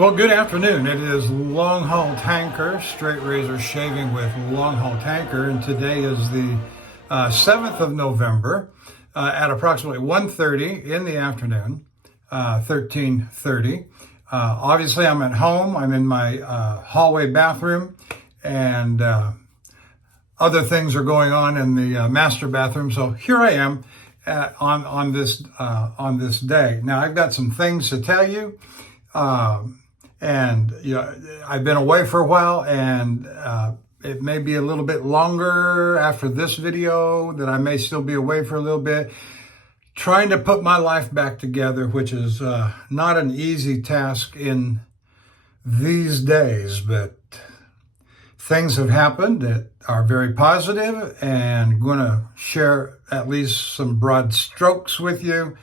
Well, good afternoon. It is Longhaultanker, straight razor shaving with Longhaultanker, and today is the 7th of November at approximately 1:30 in the afternoon, 13:30. Obviously, I'm at home. I'm in my hallway bathroom, and other things are going on in the master bathroom. So here I am on this day. Now, I've got some things to tell you. And I've been away for a while, and it may be a little bit longer after this video, that I may still be away for a little bit, trying to put my life back together, which is not an easy task in these days, but things have happened that are very positive, and I'm going to share at least some broad strokes with you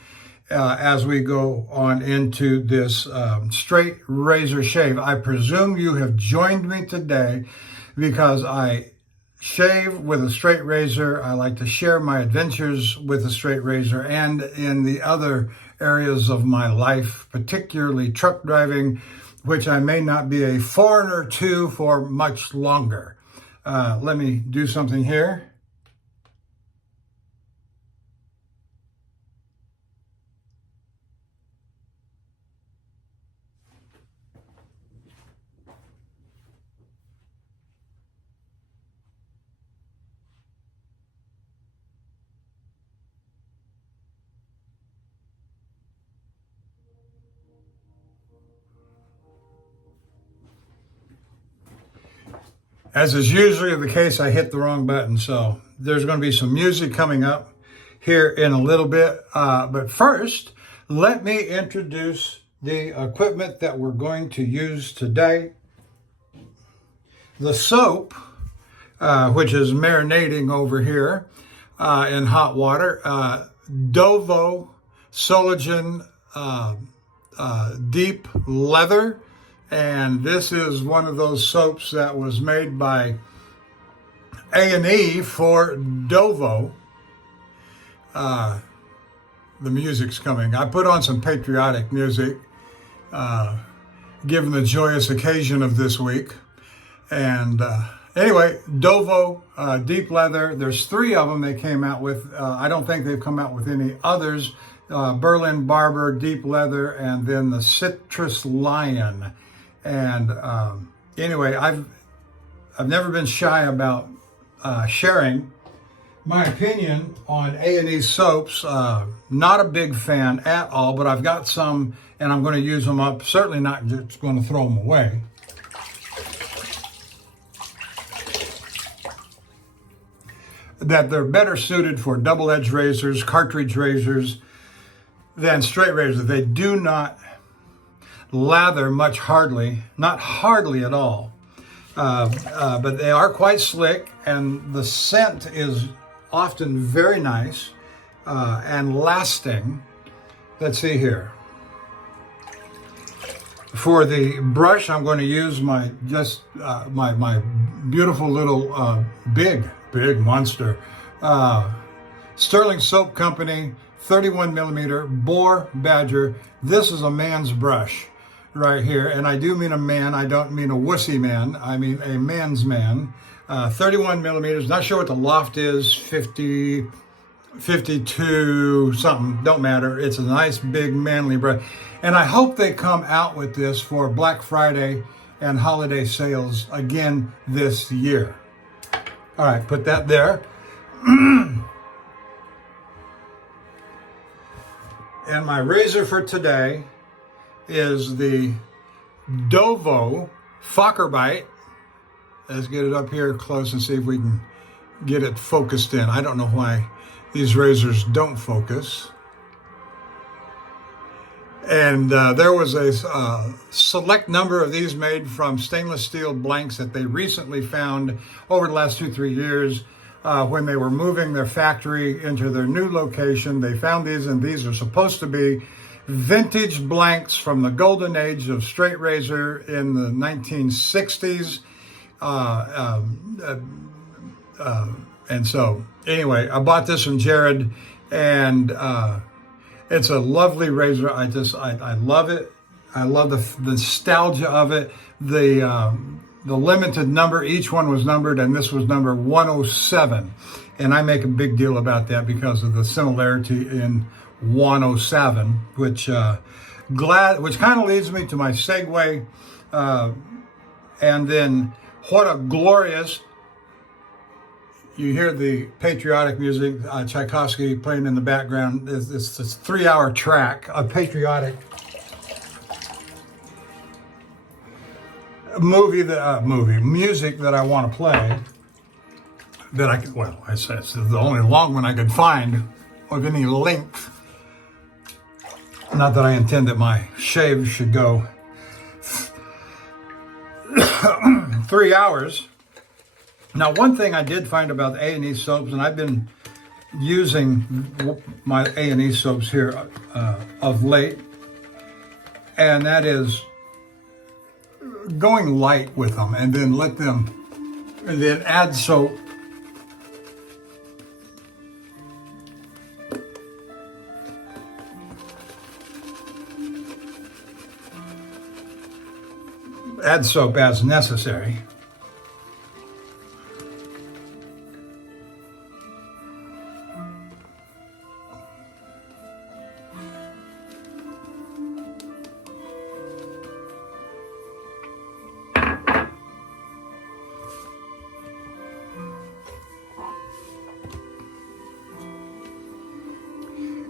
as we go on into this straight razor shave. I presume you have joined me today because I shave with a straight razor. I like to share my adventures with a straight razor, and in the other areas of my life, particularly truck driving, which I may not be a foreigner to for much longer. Let me do something here. As is usually the case, I hit the wrong button, so there's going to be some music coming up here in a little bit. But first, let me introduce the equipment that we're going to use today. The soap, which is marinating over here in hot water, Dovo Solagen Deep Leather. And this is one of those soaps that was made by A&E for Dovo. The music's coming. I put on some patriotic music, given the joyous occasion of this week. And anyway, Dovo Deep Leather. There's 3 of them they came out with. I don't think they've come out with any others. Berlin Barber Deep Leather, and then the Citrus Lion. And anyway, I've never been shy about sharing my opinion on A&E soaps. Not a big fan at all, but I've got some, and I'm going to use them up. Certainly not just going to throw them away. That they're better suited for double-edged razors, cartridge razors, than straight razors. They do not lather much, not hardly at all, but they are quite slick, and the scent is often very nice and lasting. Let's see here. For the brush, I'm going to use my beautiful little big monster Sterling Soap Company 31 millimeter Boar Badger. This is a man's brush right here, and I do mean a man. I don't mean a wussy man. I mean a man's man. 31 millimeters. Not sure what the loft is. 50, 52 something. Don't matter. It's a nice big manly brush, and I hope they come out with this for Black Friday and holiday sales again this year. All right, put that there. And my razor for today is the Dovo Fokker Bite. Let's get it up here close and see if we can get it focused in. I don't know why these razors don't focus. And there was a select number of these made from stainless steel blanks that they recently found over the last 2-3 years. When they were moving their factory into their new location, they found these, and these are supposed to be vintage blanks from the golden age of straight razor in the 1960s. And so, anyway, I bought this from Jared, and it's a lovely razor. I love it. I love the nostalgia of it. The limited number, each one was numbered, and this was number 107. And I make a big deal about that because of the similarity in 107, which kind of leads me to my segue. And then what a glorious, you hear the patriotic music, Tchaikovsky playing in the background. It's this 3-hour track of patriotic music that I want to play. That I said it's the only long one I could find of any length. Not that I intend that my shave should go 3 hours. Now, one thing I did find about the A&E soaps, and I've been using my A&E soaps here of late, and that is going light with them, and then add soap. Add soap as necessary.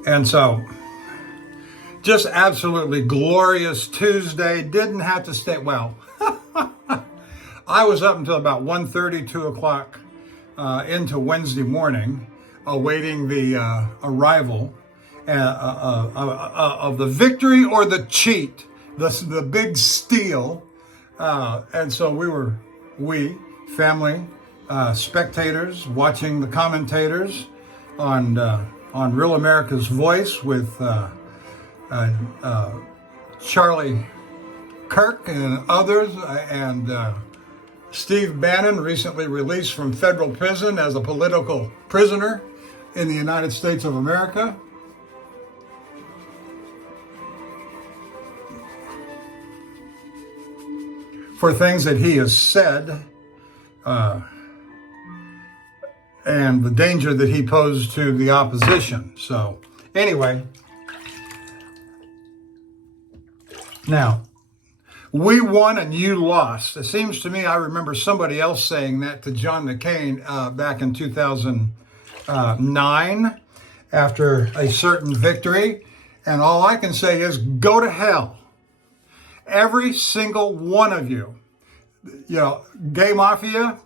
And so, just absolutely glorious Tuesday. Didn't have to stay, well, I was up until about 1:30, 2 o'clock into Wednesday morning, awaiting the arrival of the victory or the cheat, the big steal. And so we, family, spectators, watching the commentators on Real America's Voice with Charlie Kirk and others, and Steve Bannon, recently released from federal prison as a political prisoner in the United States of America. For things that he has said, and the danger that he posed to the opposition. So, anyway, now, we won and you lost. It seems to me I remember somebody else saying that to John McCain back in 2009 after a certain victory. And all I can say is go to hell. Every single one of you. You know, Gay Mafia,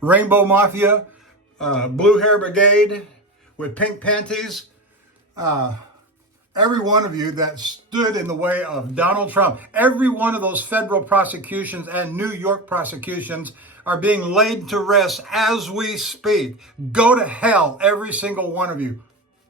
Rainbow Mafia, Blue Hair Brigade with pink panties, every one of you that stood in the way of Donald Trump, every one of those federal prosecutions and New York prosecutions are being laid to rest as we speak. Go to hell, every single one of you.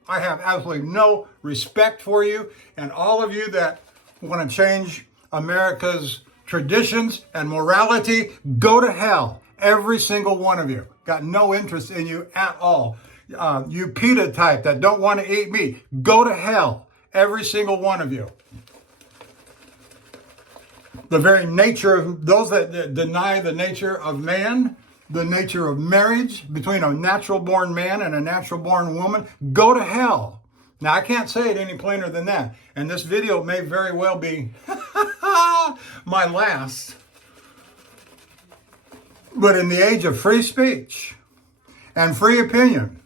I have absolutely no respect for you, and all of you that want to change America's traditions and morality, go to hell, every single one of you. Got no interest in you at all. You PETA type that don't want to eat meat, go to hell, every single one of you. The very nature of those that deny the nature of man, the nature of marriage between a natural born man and a natural born woman, go to hell. Now, I can't say it any plainer than that. And this video may very well be my last. But in the age of free speech and free opinion,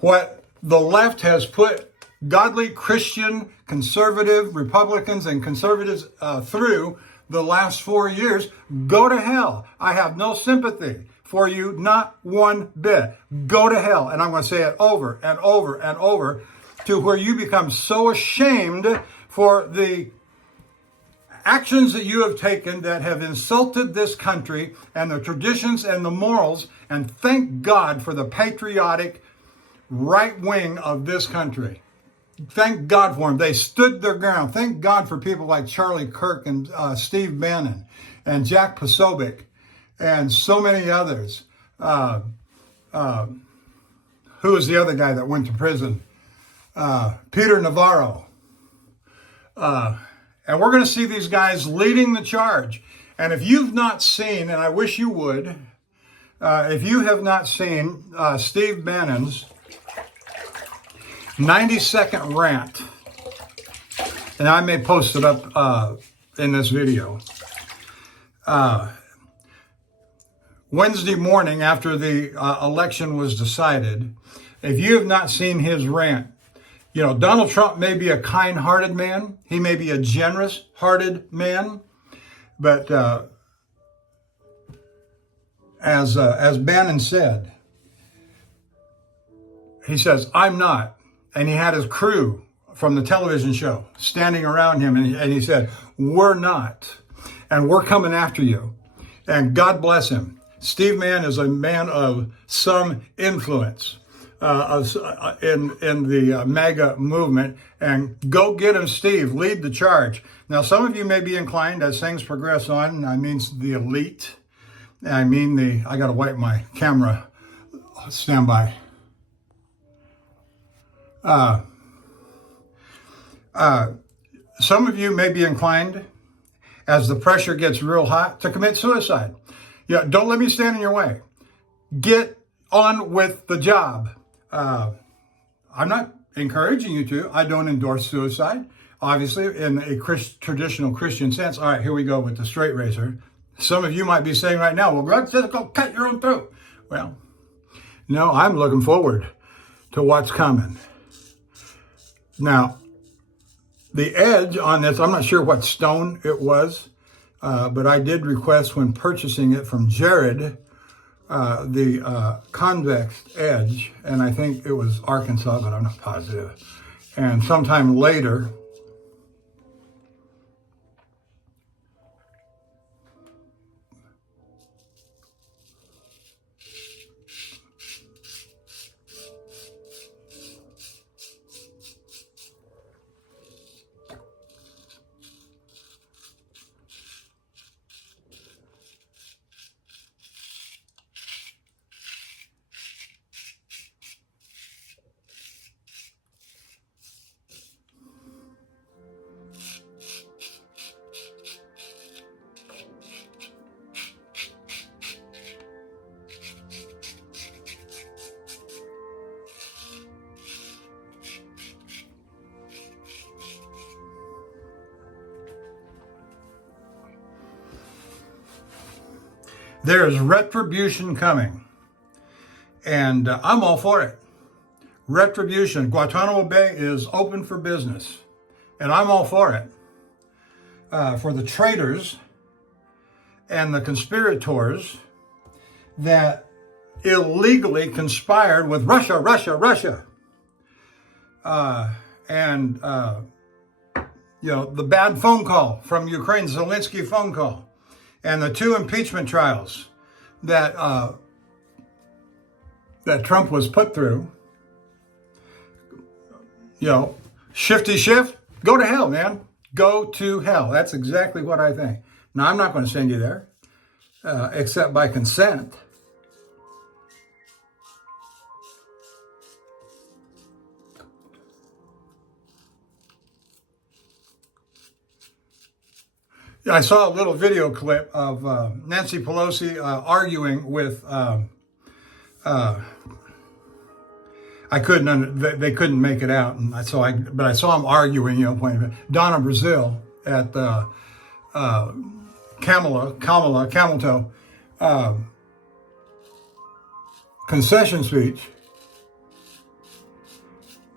what the left has put godly Christian, conservative Republicans and conservatives through the last 4 years, go to hell. I have no sympathy for you, not one bit. Go to hell. And I'm going to say it over and over and over to where you become so ashamed for the actions that you have taken that have insulted this country and the traditions and the morals. And thank God for the patriotic right wing of this country. Thank God for them. They stood their ground. Thank God for people like Charlie Kirk and Steve Bannon and Jack Posobiec and so many others. Who was the other guy that went to prison? Peter Navarro. And we're going to see these guys leading the charge. And if you've not seen, and I wish you would, if you have not seen Steve Bannon's 90-second rant, and I may post it up in this video, Wednesday morning after the election was decided, if you have not seen his rant, you know, Donald Trump may be a kind-hearted man. He may be a generous-hearted man. But as Bannon said, he says, I'm not. And he had his crew from the television show standing around him. And he said, we're not. And we're coming after you. And God bless him. Steve Bannon is a man of some influence in the MAGA movement, and go get him, Steve. Lead the charge. Now, some of you may be inclined as things progress on. I mean the elite. I mean I got to wipe my camera. Stand by. Some of you may be inclined, as the pressure gets real hot, to commit suicide. Yeah, don't let me stand in your way. Get on with the job. I'm not encouraging you to. I don't endorse suicide, obviously, in a traditional Christian sense. All right, here we go with the straight razor. Some of you might be saying right now, well, just go cut your own throat. Well, no, I'm looking forward to what's coming. Now, the edge on this, I'm not sure what stone it was, but I did request when purchasing it from Jared, the convex edge, and I think it was Arkansas, but I'm not positive. And sometime later, there's retribution coming, and I'm all for it. Retribution. Guantanamo Bay is open for business, and I'm all for it. For the traitors and the conspirators that illegally conspired with Russia, and the bad phone call from Ukraine, Zelensky phone call, and the 2 impeachment trials that that Trump was put through. Shifty shift, go to hell, man. Go to hell. That's exactly what I think. Now, I'm not going to send you there, except by consent. I saw a little video clip of Nancy Pelosi arguing with, they couldn't make it out, and I saw them arguing, Donna Brazile at Camel Toe concession speech.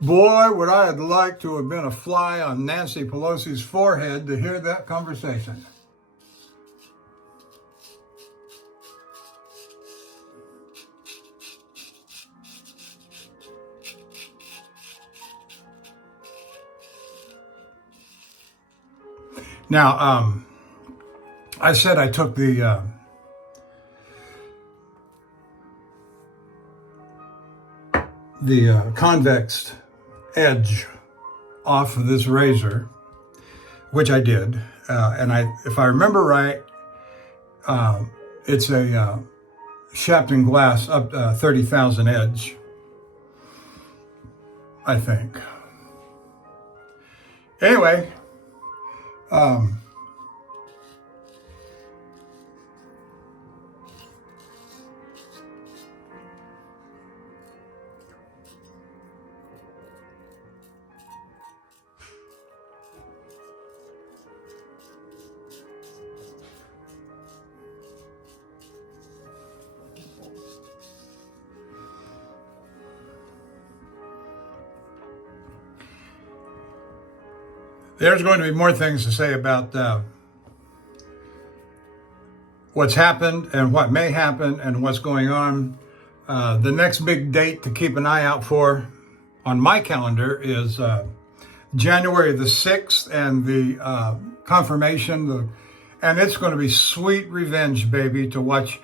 Boy, would I have liked to have been a fly on Nancy Pelosi's forehead to hear that conversation. Now, I said I took the convex edge off of this razor, which I did, and if I remember right, it's a Shapton glass up 30,000 edge, I think. Anyway, There's going to be more things to say about what's happened and what may happen and what's going on. The next big date to keep an eye out for on my calendar is January the 6th, and the confirmation, and it's going to be sweet revenge, baby, to watch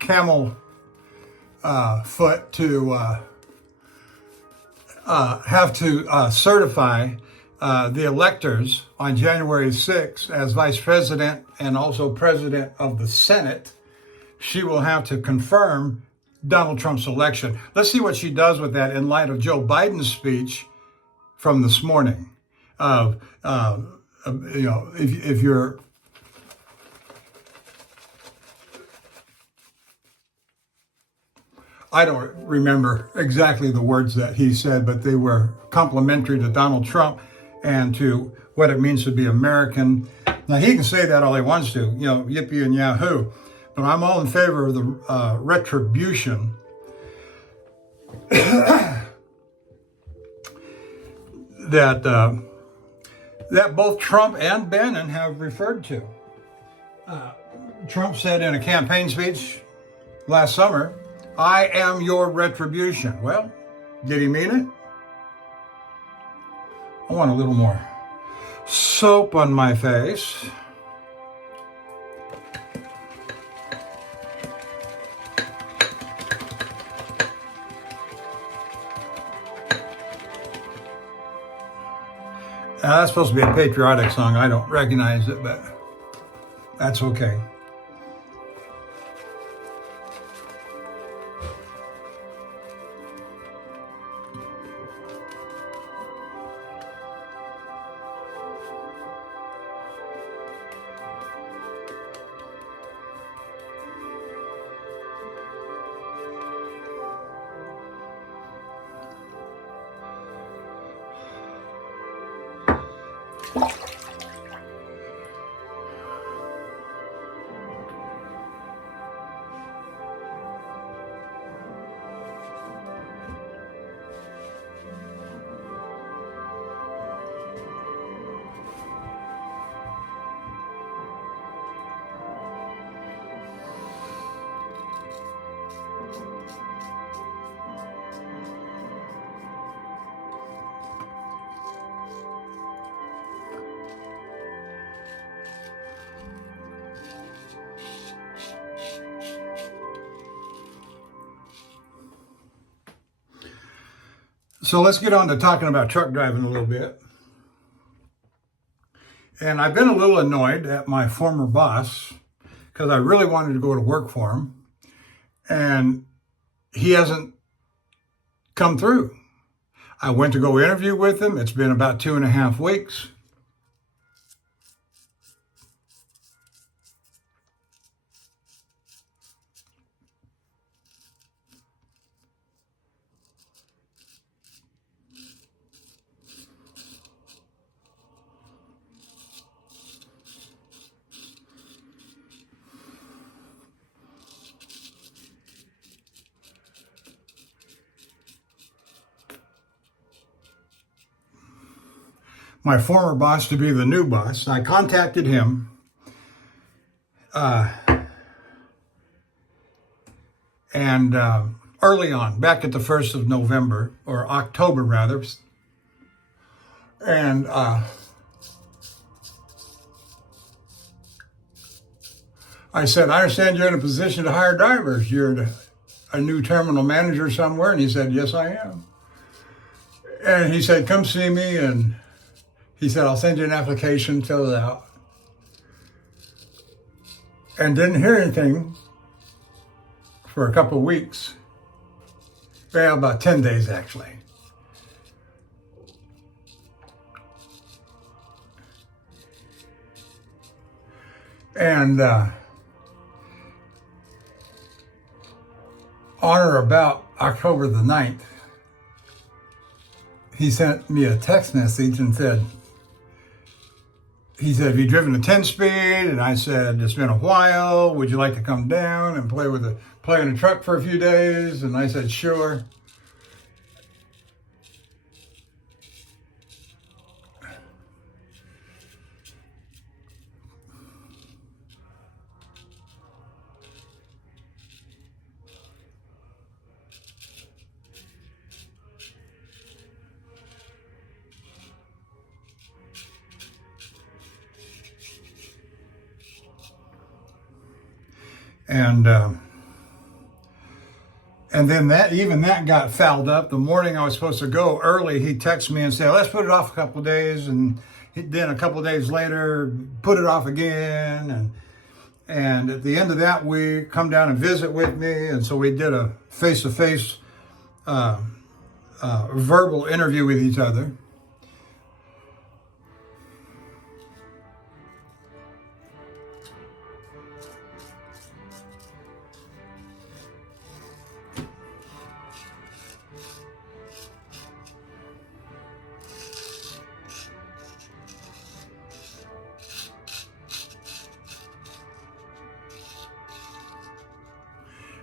Camel Foot to have to certify the electors on January 6th as vice president and also president of the Senate. She will have to confirm Donald Trump's election. Let's see what she does with that in light of Joe Biden's speech from this morning. If you're I don't remember exactly the words that he said, but they were complimentary to Donald Trump and to what it means to be American. Now, he can say that all he wants to, yippee and yahoo, but I'm all in favor of the retribution that both Trump and Bannon have referred to. Trump said in a campaign speech last summer, "I am your retribution." Well, did he mean it? I want a little more soap on my face. That's supposed to be a patriotic song. I don't recognize it, but that's okay. So let's get on to talking about truck driving a little bit. And I've been a little annoyed at my former boss because I really wanted to go to work for him, and he hasn't come through. I went to go interview with him. It's been about 2.5 weeks. My former boss to be the new boss. I contacted him early on, back at the 1st of November, or October rather, and I said, "I understand you're in a position to hire drivers. You're a new terminal manager somewhere." And he said, "Yes, I am." And he said, "Come see me," and he said, "I'll send you an application, fill it out." And didn't hear anything for a couple of weeks. Well, about 10 days, actually. And on or about October the 9th, he sent me a text message and said, have you driven a 10-speed? And I said, it's been a while. Would you like to come down and play in a truck for a few days? And I said, sure. And then that got fouled up. The morning I was supposed to go early, he texted me and said, let's put it off a couple of days. And then a couple of days later, put it off again. And at the end of that week, come down and visit with me. And so we did a face-to-face verbal interview with each other.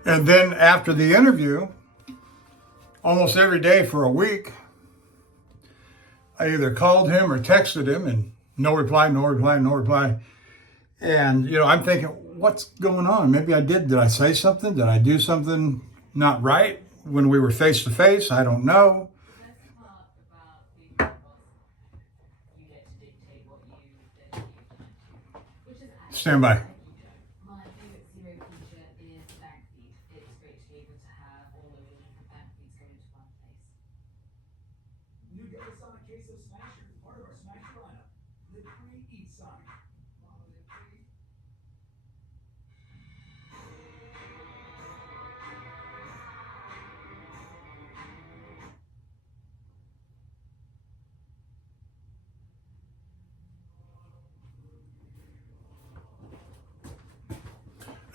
And then after the interview, almost every day for a week, I either called him or texted him, and no reply, no reply, no reply. And, I'm thinking, what's going on? Maybe did I say something? Did I do something not right when we were face to face? I don't know. Stand by.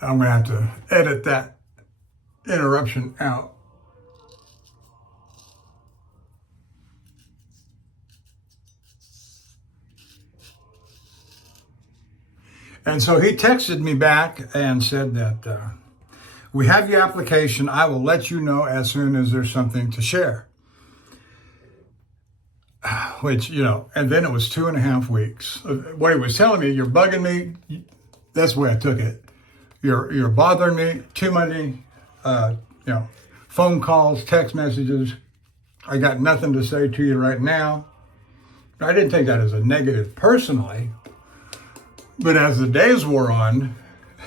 I'm going to have to edit that interruption out. And so he texted me back and said that we have your application. I will let you know as soon as there's something to share. Which, and then it was 2.5 weeks. What he was telling me, you're bugging me. That's the way I took it. You're bothering me. Too many, phone calls, text messages. I got nothing to say to you right now. I didn't take that as a negative personally, but as the days wore on,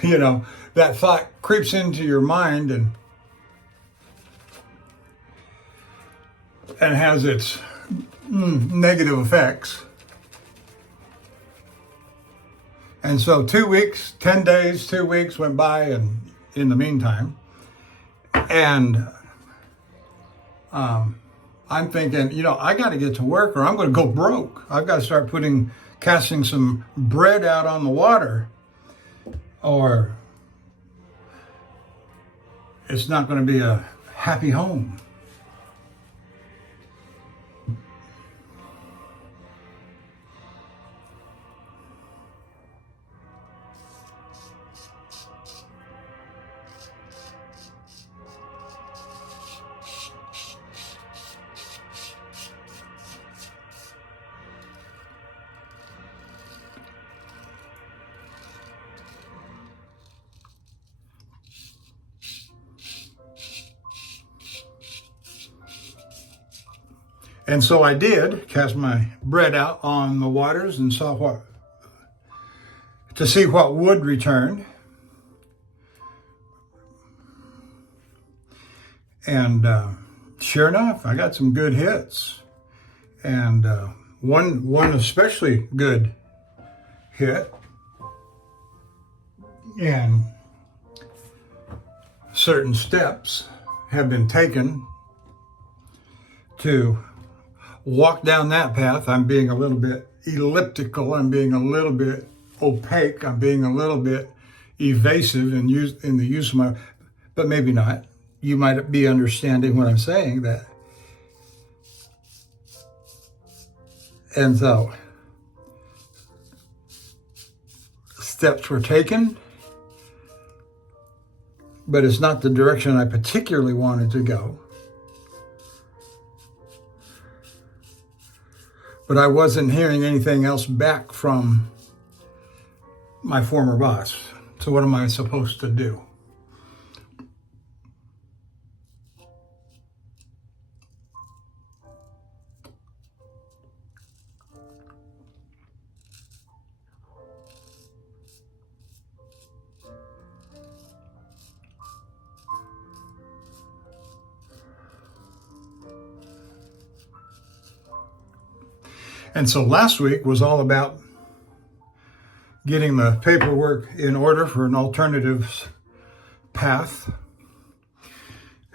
that thought creeps into your mind and has its negative effects. And so 2 weeks, 10 days, 2 weeks went by, and in the meantime, and I'm thinking, I got to get to work or I'm going to go broke. I've got to start casting some bread out on the water, or it's not going to be a happy home. And so I did cast my bread out on the waters and to see what would return. And sure enough, I got some good hits. And one especially good hit. And certain steps have been taken to walk down that path. I'm being a little bit elliptical. I'm being a little bit opaque. I'm being a little bit evasive in the use of my, but maybe not. You might be understanding what I'm saying that. And so steps were taken, but it's not the direction I particularly wanted to go. But I wasn't hearing anything else back from my former boss. So what am I supposed to do? And so last week was all about getting the paperwork in order for an alternative path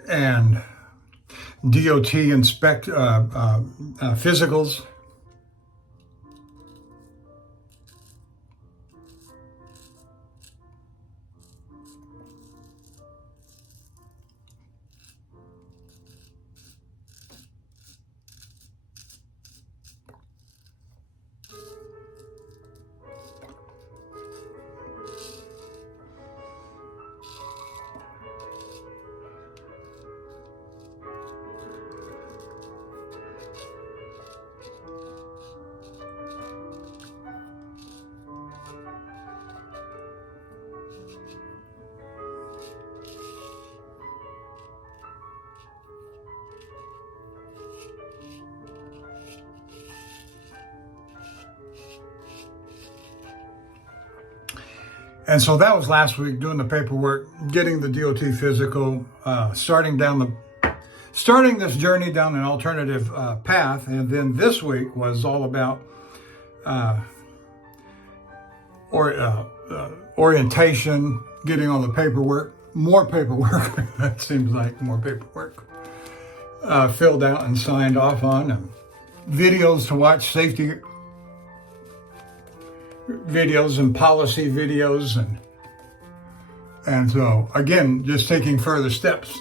and DOT physicals. And so that was last week, doing the paperwork, getting the DOT physical, starting this journey down an alternative path. And then this week was all about orientation, getting on the paperwork, more paperwork. That seems like more paperwork filled out and signed off on, and videos to watch, safety videos and policy videos, and so again, just taking further steps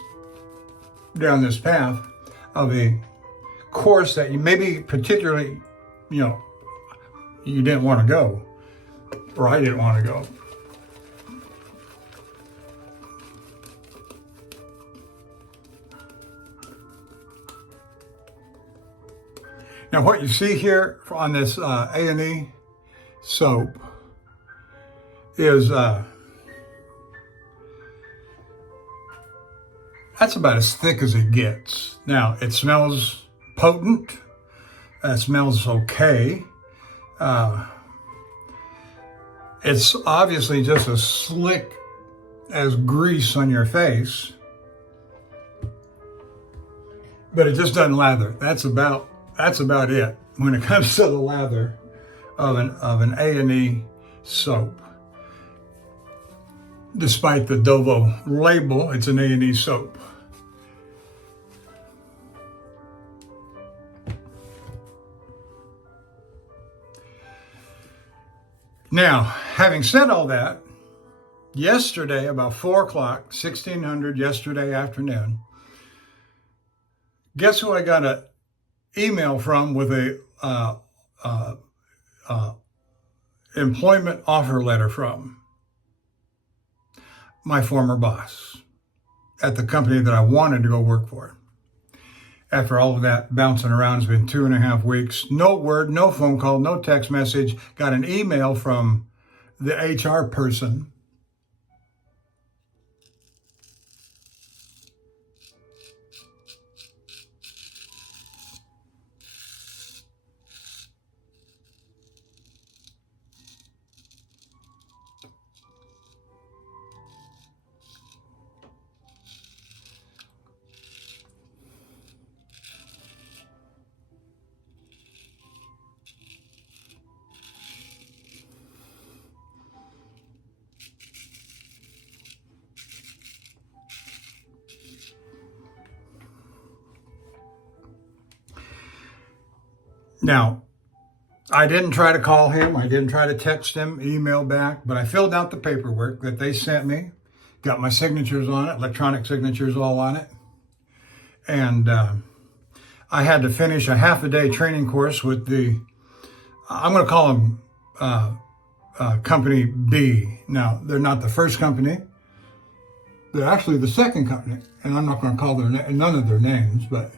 down this path of a course that you maybe particularly, you didn't want to go, or I didn't want to go. Now, what you see here on this A&E soap is that's about as thick as it gets. Now, it smells potent. It smells okay. It's obviously just as slick as grease on your face, but it just doesn't lather. That's about it when it comes to the lather of an A&E soap. Despite the Dovo label, it's an A&E soap. Now, having said all that, yesterday about 4 o'clock, 1600, yesterday afternoon, guess who I got an email from with a employment offer letter from? My former boss at the company that I wanted to go work for. After all of that bouncing around, it's been 2.5 weeks. No word, no phone call, no text message. Got an email from the HR person. Now, I didn't try to call him. I didn't try to text him, email back, but I filled out the paperwork that they sent me, got my signatures on it, electronic signatures all on it. And I had to finish a half a day training course with I'm going to call them Company B. Now, they're not the first company. They're actually the second company. And I'm not going to call none of their names, but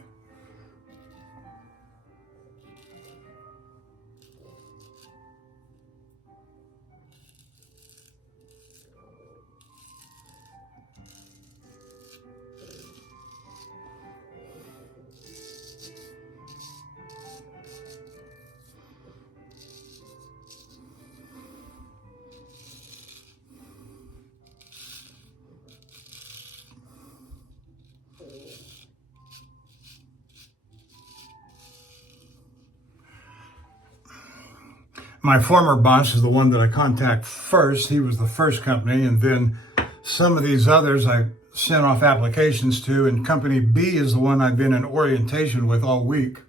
my former boss is the one that I contact first. He was the first company, and then some of these others I sent off applications to, and Company B is the one I've been in orientation with all week.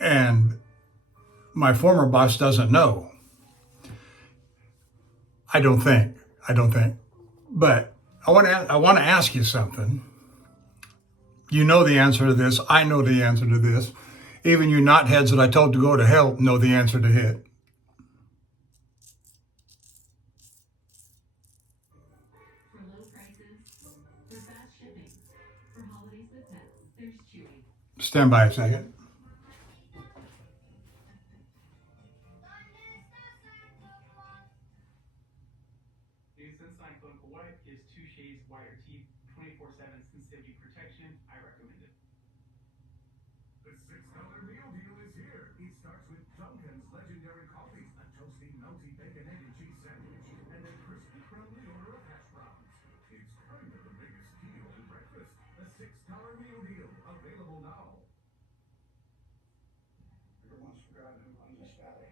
And my former boss doesn't know. I don't think. But I want to ask you something. You know the answer to this. I know the answer to this. Even you knotheads that I told to go to hell know the answer to it. For low prices, for fast shipping, for holidays with pets, there's Chewy. Stand by a second. New Sunshine Clinical White gives 2 shades whiter teeth, 24/7 sensitivity protection. I recommend it. The $6 meal deal is here. It starts with Dunkin's legendary coffee, a toasty, melty bacon, egg, and cheese sandwich, and a crispy, crumbly order of hash browns. It's kind of the biggest deal in breakfast. The $6 meal deal, available now. Everyone's forgotten who runs this valley.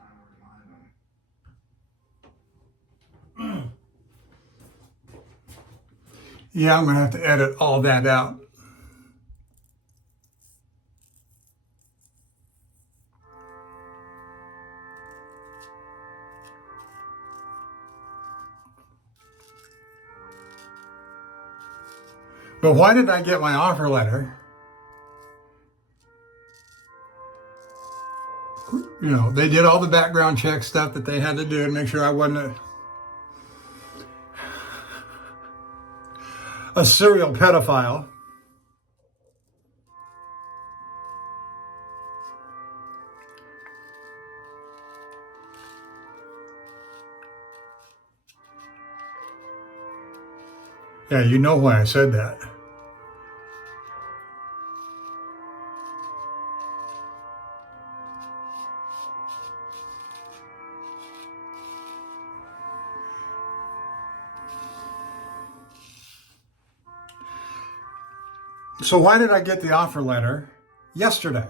Time to remind them. Yeah, I'm going to have to edit all that out. But why did I get my offer letter? You know, they did all the background check stuff that they had to do to make sure I wasn't a serial pedophile. Yeah, you know why I said that. So why did I get the offer letter yesterday?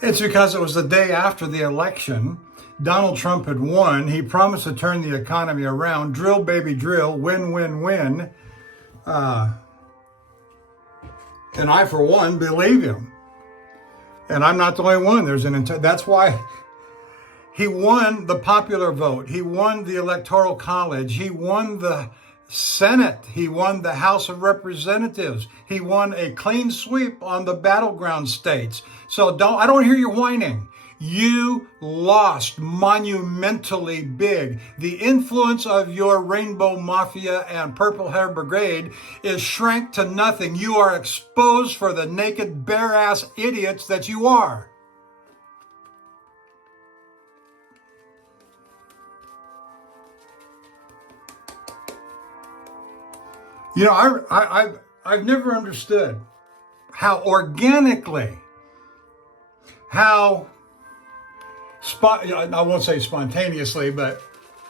It's because it was the day after the election. Donald Trump had won. He promised to turn the economy around. Drill, baby, drill. Win, win, win. And I, for one, believe him. And I'm not the only one. That's why he won the popular vote. He won the Electoral College. He won the Senate. He won the House of Representatives. He won a clean sweep on the battleground states. So I don't hear you whining. You lost monumentally big. The influence of your Rainbow Mafia and Purple Hair Brigade is shrank to nothing. You are exposed for the naked, bare-ass idiots that you are. You know, I've never understood how organically, I won't say spontaneously, but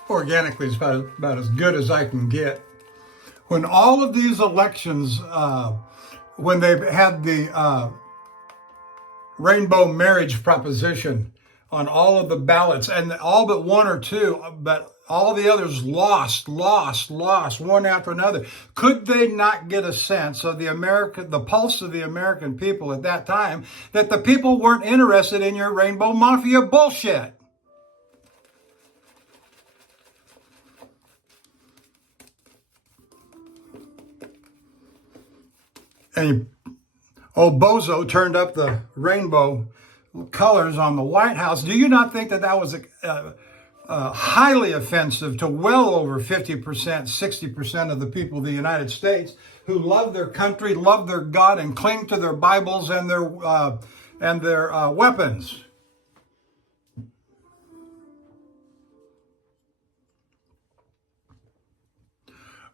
organically is about as good as I can get. When all of these elections, when they had the rainbow marriage proposition on all of the ballots, and all but one or two, but all the others lost, one after another. Could they not get a sense of the pulse of the American people at that time, that the people weren't interested in your rainbow mafia bullshit? And old Bozo turned up the rainbow colors on the White House. Do you not think that that was highly offensive to well over 50%, 60% of the people of the United States who love their country, love their God, and cling to their Bibles and their weapons?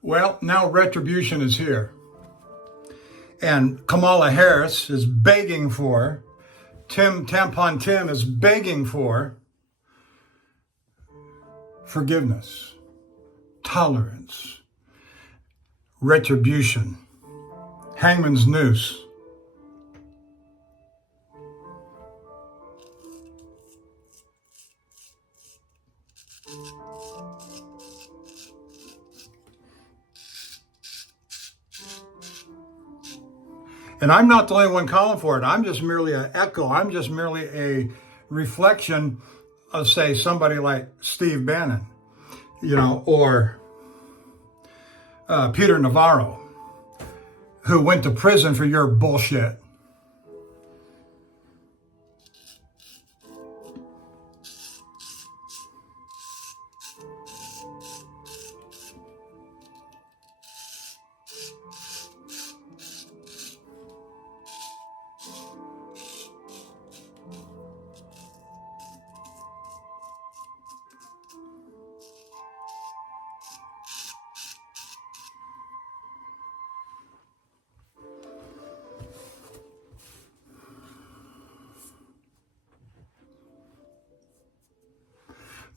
Well, now retribution is here. And Kamala Harris is begging for, Tampon Tim is begging for forgiveness, tolerance, retribution, hangman's noose. And I'm not the only one calling for it. I'm just merely an echo. I'm just merely a reflection of, say, somebody like Steve Bannon, or Peter Navarro, who went to prison for your bullshit.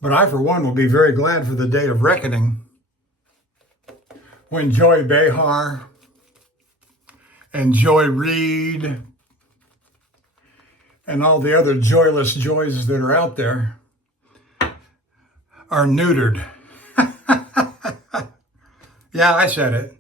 But I, for one, will be very glad for the day of reckoning when Joy Behar and Joy Reid and all the other joyless joys that are out there are neutered. Yeah, I said it.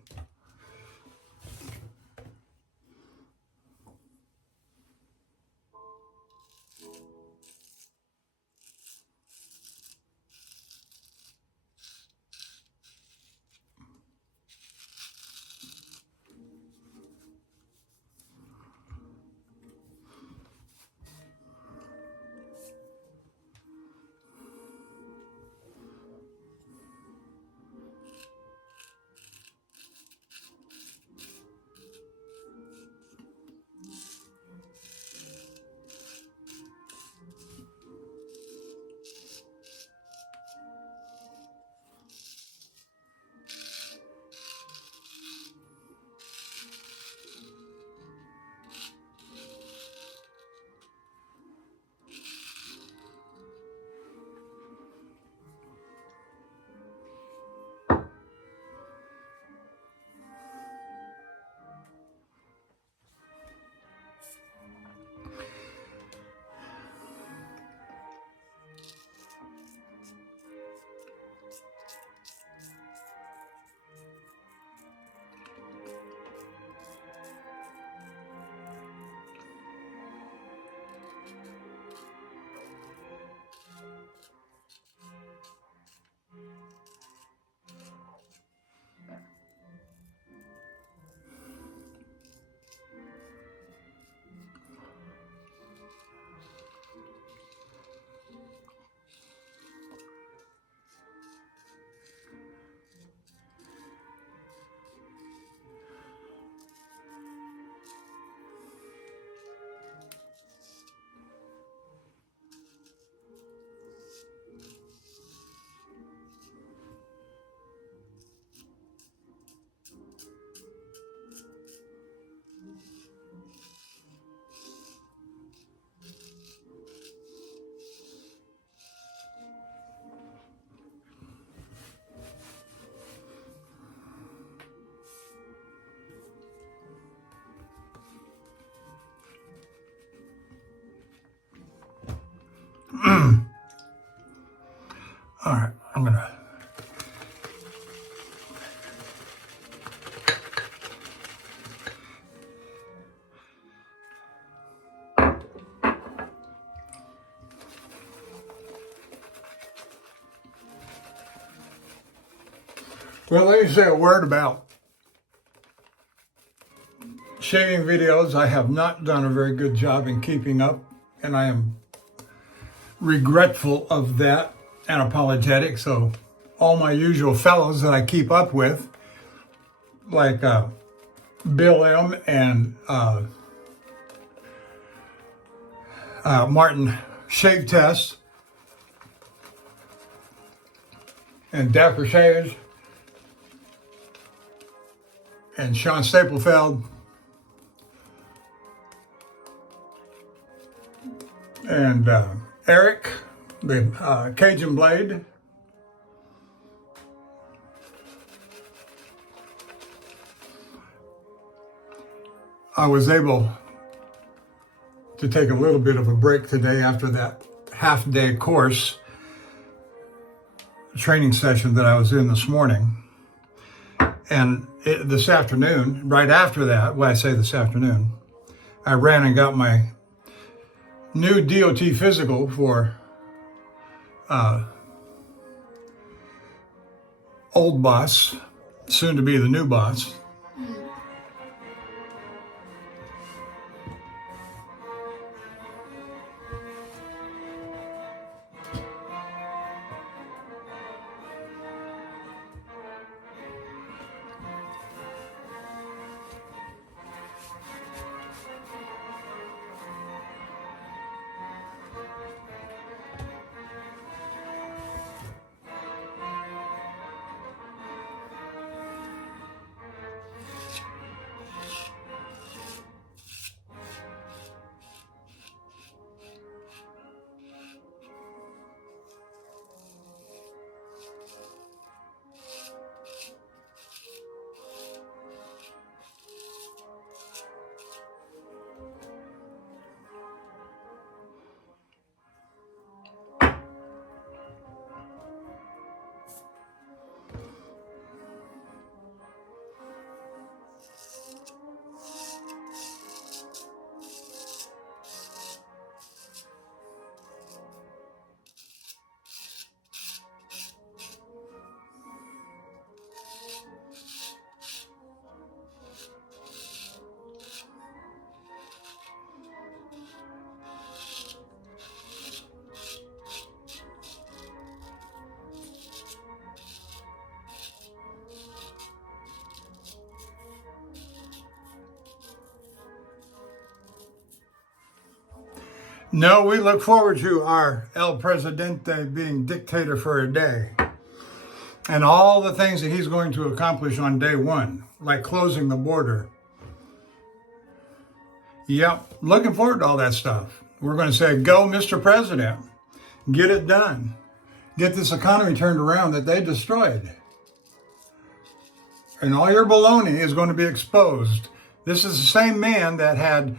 All right, I'm going to Well, let me say a word about shaving videos. I have not done a very good job in keeping up, and I am regretful of that and apologetic. So all my usual fellows that I keep up with, like Bill M. and Martin Shave Test and Dapper Shaves and Sean Staplefeld and Eric, the Cajun Blade. I was able to take a little bit of a break today after that half-day course training session that I was in this morning. And this afternoon, right after that, well, I say this afternoon, I ran and got my new DOT physical for old boss, soon to be the new boss. No, we look forward to our El Presidente being dictator for a day and all the things that he's going to accomplish on day one, like closing the border. Yep, looking forward to all that stuff. We're going to say, go, Mr. President. Get it done. Get this economy turned around that they destroyed. And all your baloney is going to be exposed. This is the same man that had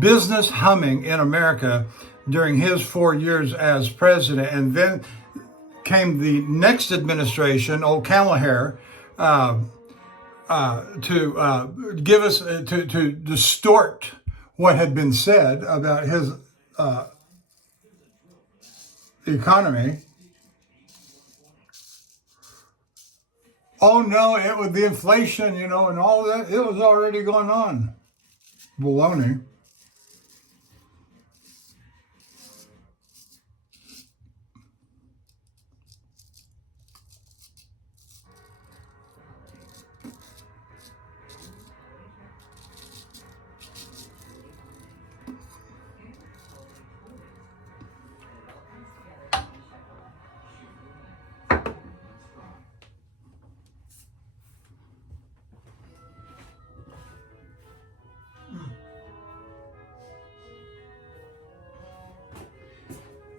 business humming in America during his 4 years as president. And then came the next administration, old camel hair, to give us, to distort what had been said about his economy. Oh no, it was the inflation, and all that. It was already going on. Baloney.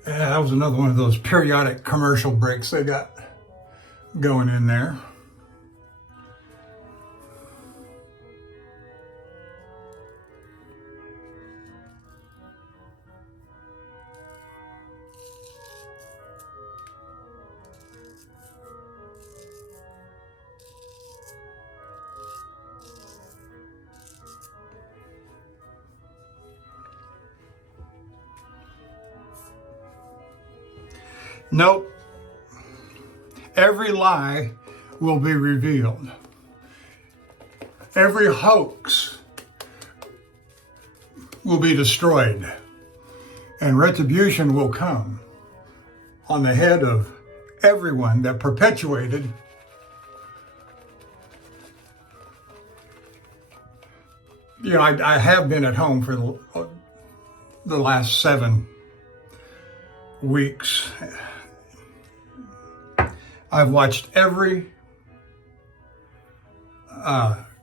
Yeah, that was another one of those periodic commercial breaks they got going in there. Nope. Every lie will be revealed. Every hoax will be destroyed, and retribution will come on the head of everyone that perpetuated I have been at home for the last 7 weeks. I've watched every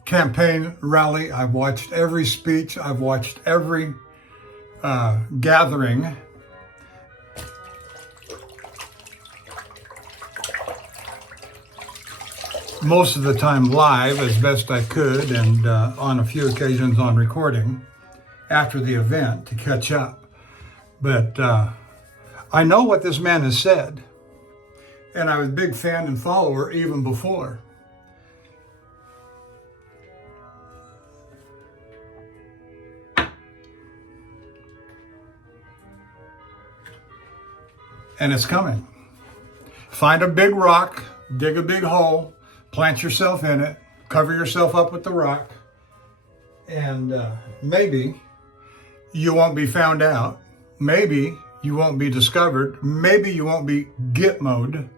campaign rally. I've watched every speech. I've watched every gathering. Most of the time live as best I could, and on a few occasions on recording after the event to catch up. But I know what this man has said, and I was a big fan and follower even before. And it's coming. Find a big rock, dig a big hole, plant yourself in it, cover yourself up with the rock, and maybe you won't be found out. Maybe you won't be discovered. Maybe you won't be gitmoed.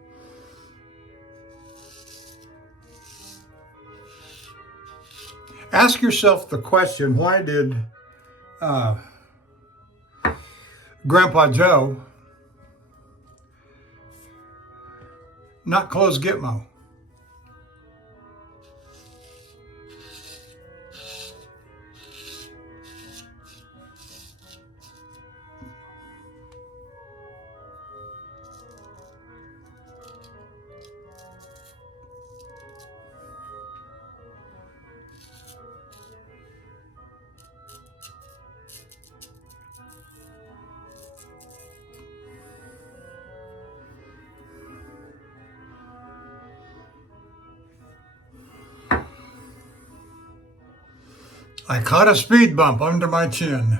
Ask yourself the question, why did Grandpa Joe not close Gitmo? I caught a speed bump under my chin.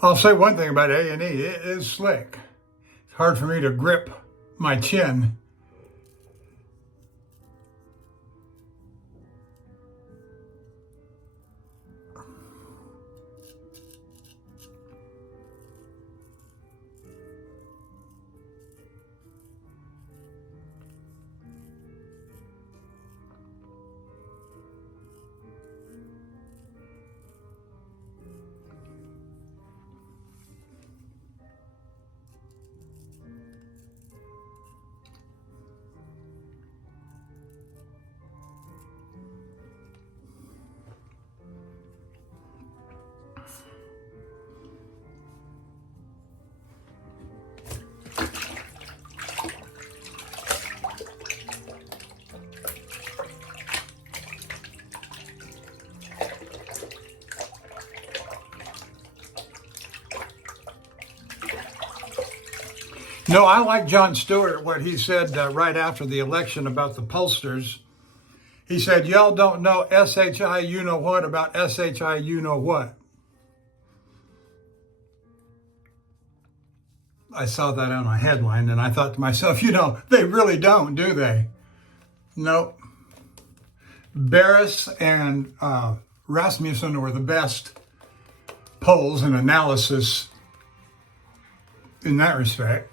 I'll say one thing about A&E, it is slick. It's hard for me to grip my chin. No, I like Jon Stewart, what he said right after the election about the pollsters. He said, y'all don't know SHI you know what about SHI you know what. I saw that on a headline and I thought to myself, they really don't, do they? Nope. Barris and Rasmussen were the best polls and analysis in that respect.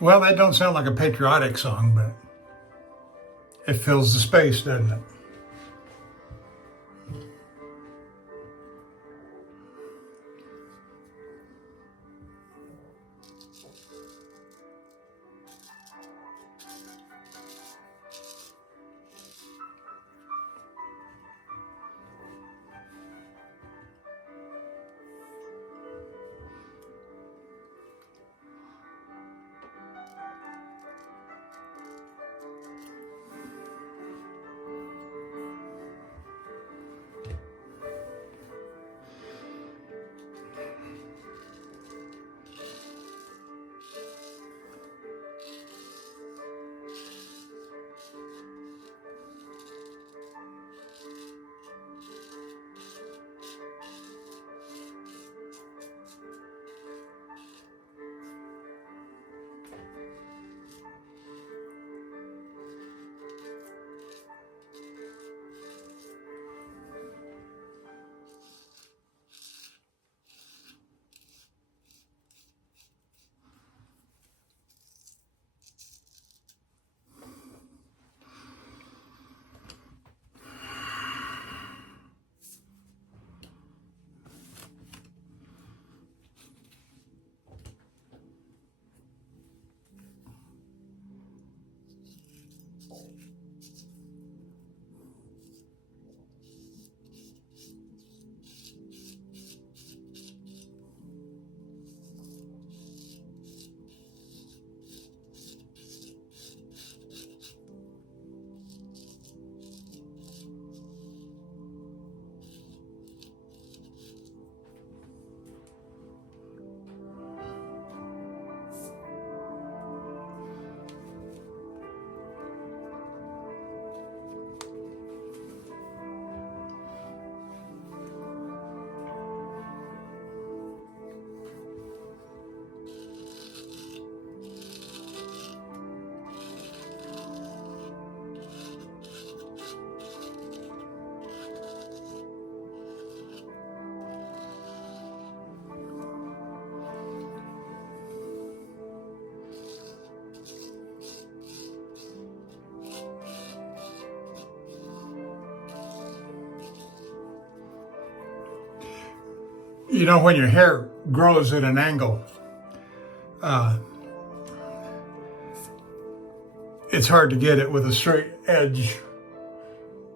Well, that don't sound like a patriotic song, but it fills the space, doesn't it? You know, when your hair grows at an angle, it's hard to get it with a straight edge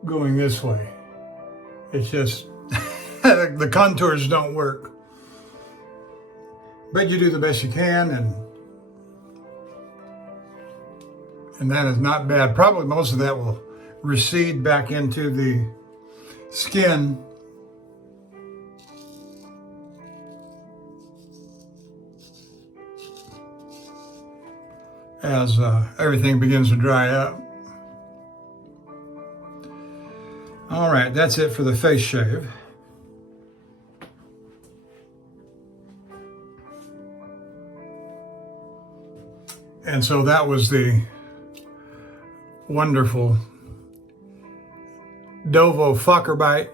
going this way. It's just, the contours don't work. But you do the best you can, and that is not bad. Probably most of that will recede back into the skin as everything begins to dry up. All right, that's it for the face shave. And so that was the wonderful Dovo Fucker Bite.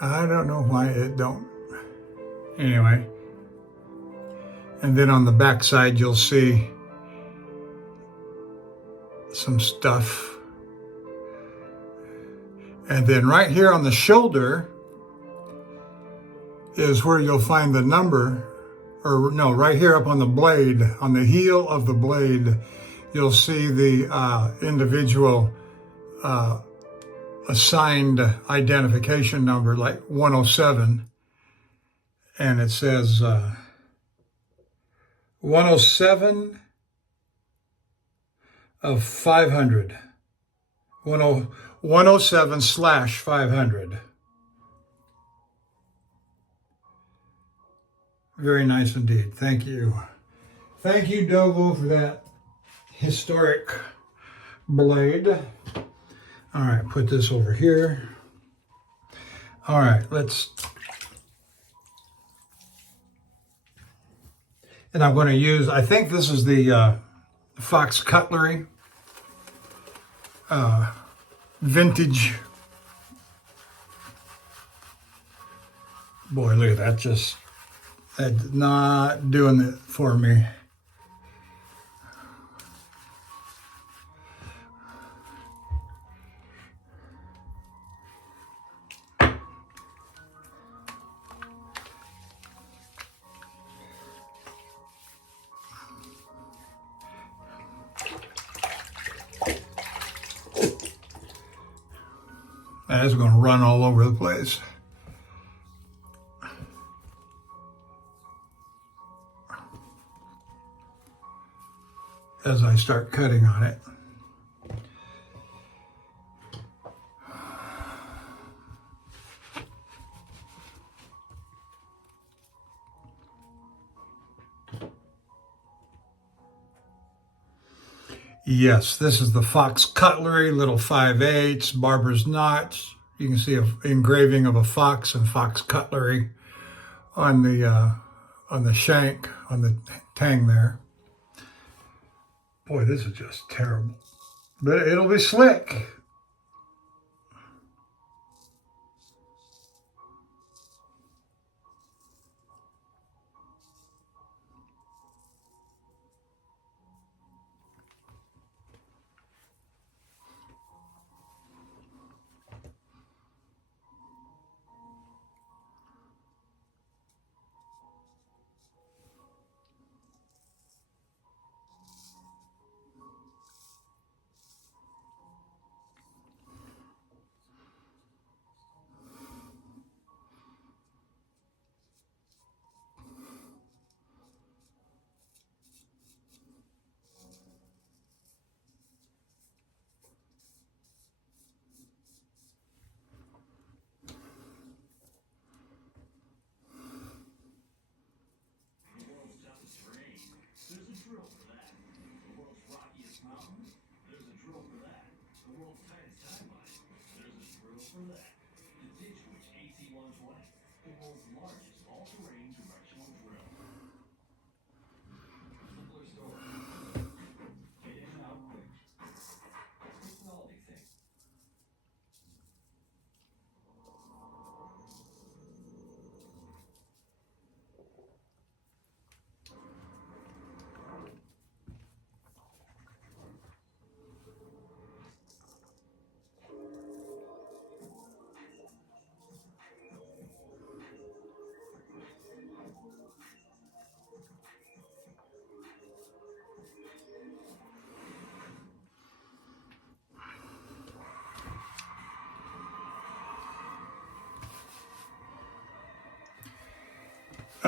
I don't know why it don't. Anyway. And then on the back side, you'll see some stuff. And then right here on the shoulder is where you'll find the number, or no, right here up on the blade, on the heel of the blade, you'll see the individual assigned identification number, like 107. And it says 107 of 500. 107/500. Very nice indeed. Thank you. Thank you, Dovo, for that historic blade. All right, put this over here. All right, let's... And I'm going to use, I think this is the Fox Cutlery vintage. Boy, look at that, that's not doing it for me. That's going to run all over the place. As I start cutting on it. Yes, this is the Fox cutlery, little 5/8, barber's notch. You can see an engraving of a fox and fox cutlery on the shank, on the tang there. Boy, this is just terrible. But it'll be slick.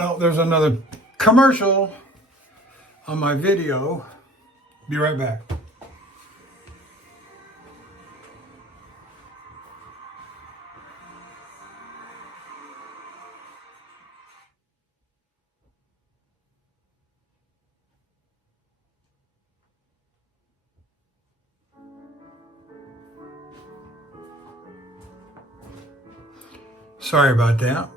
Oh, there's another commercial on my video. Be right back. Sorry about that.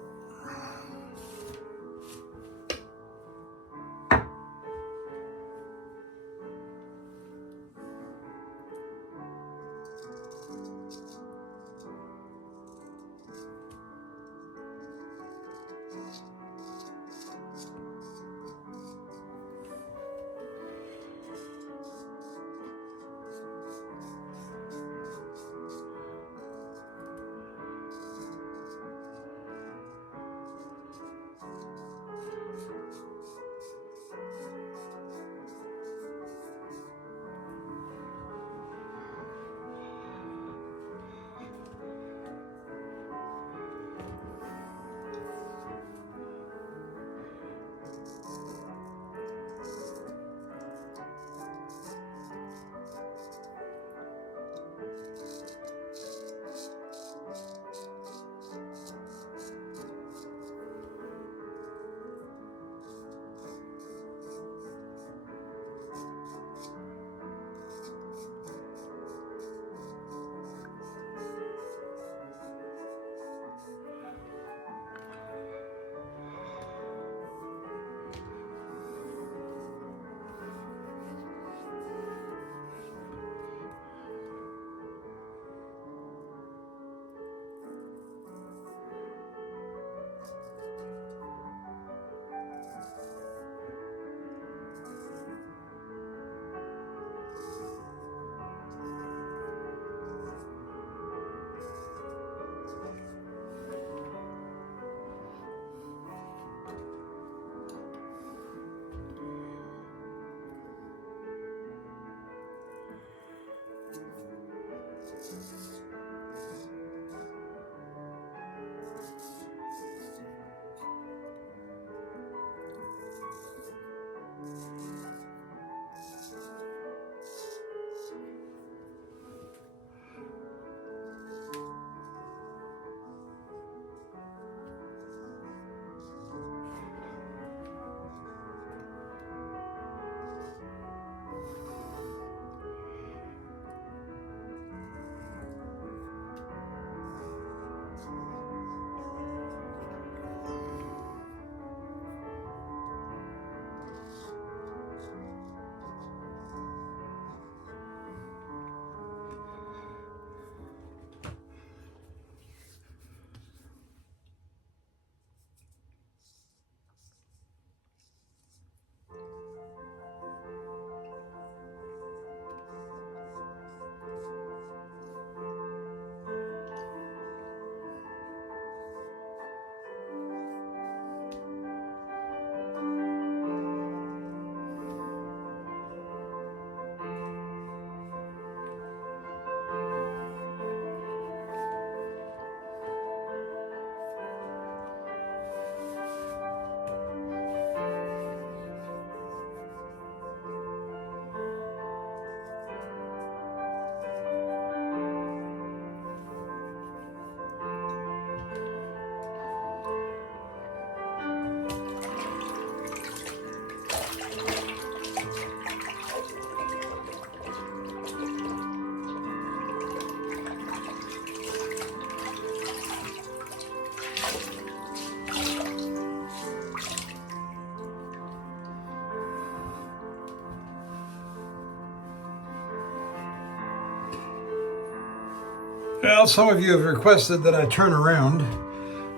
Well, some of you have requested that I turn around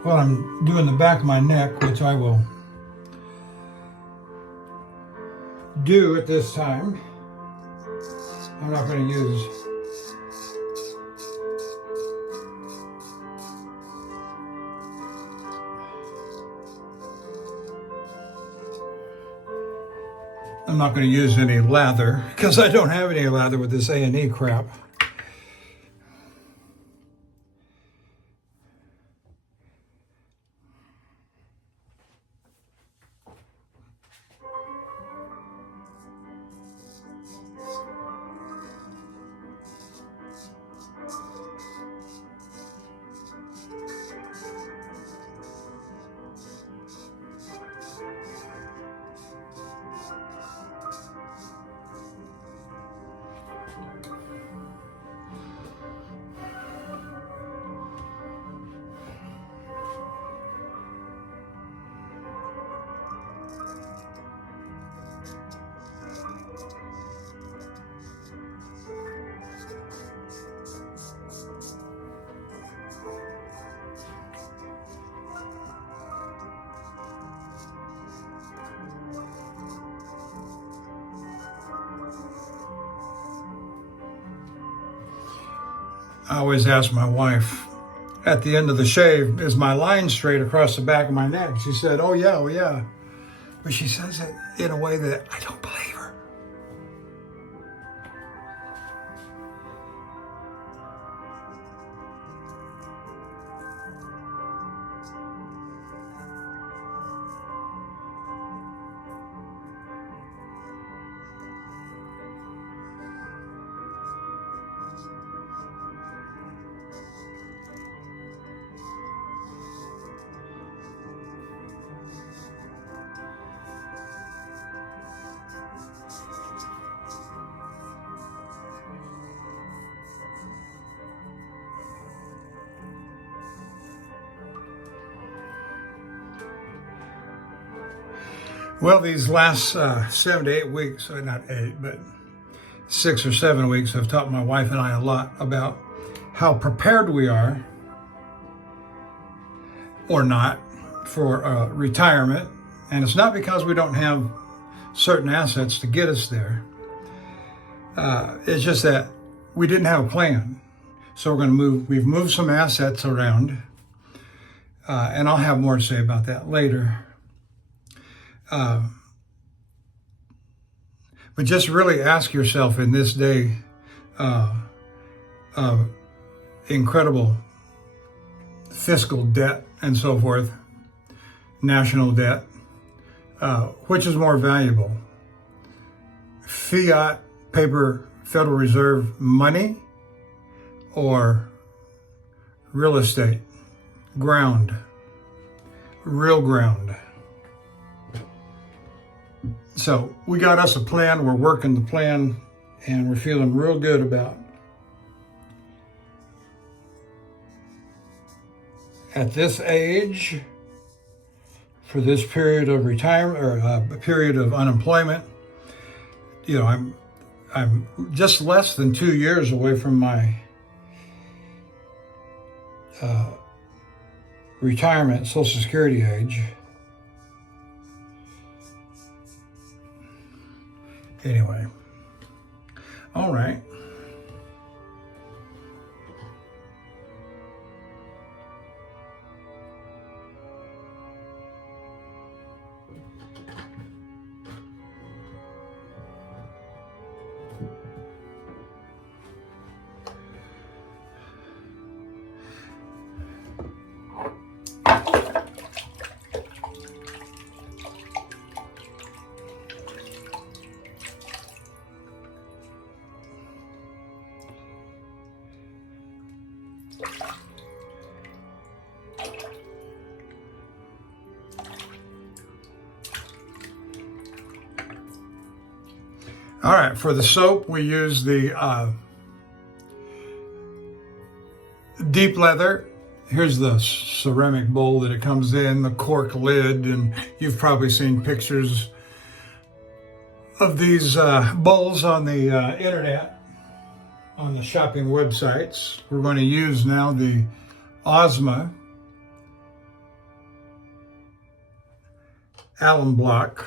while I'm doing the back of my neck, which I will do at this time. I'm not going to use any lather because I don't have any lather with this A&E crap. I always ask my wife at the end of the shave, is my line straight across the back of my neck? She said, oh yeah. But she says it in a way that I don't believe her. Well, these last 7 to 8 weeks, not 8, but 6 or 7 weeks, have taught my wife and I a lot about how prepared we are, or not, for retirement. And it's not because we don't have certain assets to get us there. It's just that we didn't have a plan. So we've moved some assets around, and I'll have more to say about that later. But just really ask yourself in this day of incredible fiscal debt and so forth, national debt, which is more valuable? Fiat paper Federal Reserve money or real estate, ground, real ground? So we got us a plan, we're working the plan, and we're feeling real good about at this age, for this period of retirement or a period of unemployment. You know, I'm just less than 2 years away from my retirement, Social Security age. Anyway, all right. All right, for the soap, we use the deep leather. Here's the ceramic bowl that it comes in, the cork lid, and you've probably seen pictures of these bowls on the internet, on the shopping websites. We're going to use now the Ozma alum block.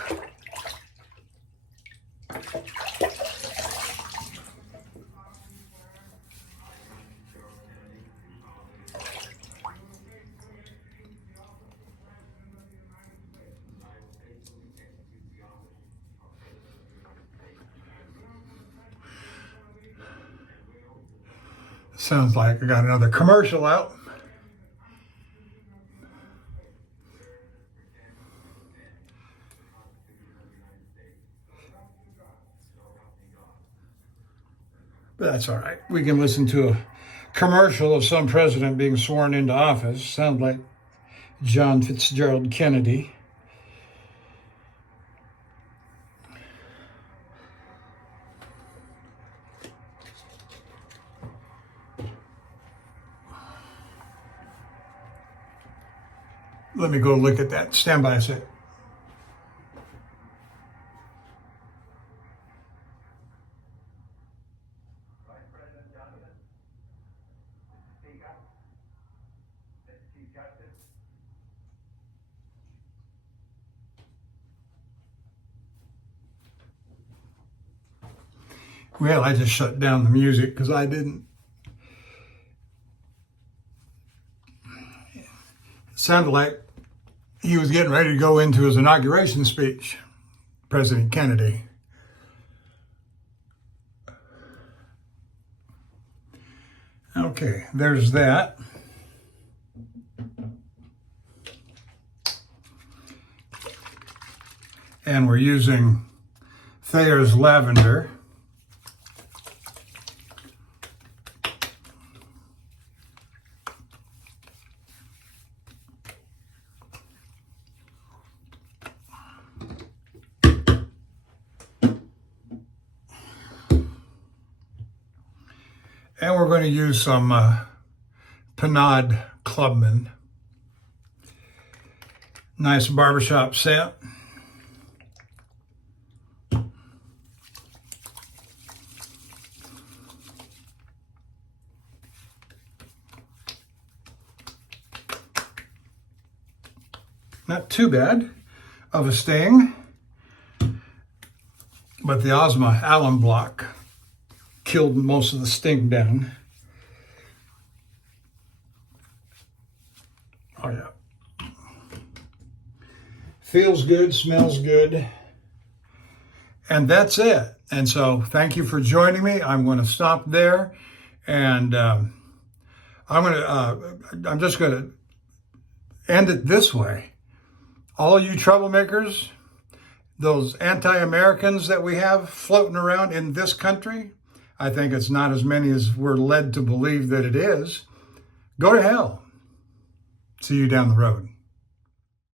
Sounds like I got another commercial out. But that's all right. We can listen to a commercial of some president being sworn into office. Sounds like John Fitzgerald Kennedy. Let me go look at that. Stand by a sec. Vice President Johnson, speak up. Chief Justice. Well, I just shut down the music because I didn't. It sounded like he was getting ready to go into his inauguration speech, President Kennedy. Okay, there's that. And we're using Thayer's lavender. And we're going to use some Panade Clubman. Nice barbershop scent. Not too bad of a sting, but the Ozma alum block killed most of the sting down. Oh yeah. Feels good, smells good. And that's it. And so thank you for joining me. I'm going to stop there. And I'm just gonna end it this way. All you troublemakers, those anti-Americans that we have floating around in this country, I think it's not as many as we're led to believe that it is. Go to hell. See you down the road.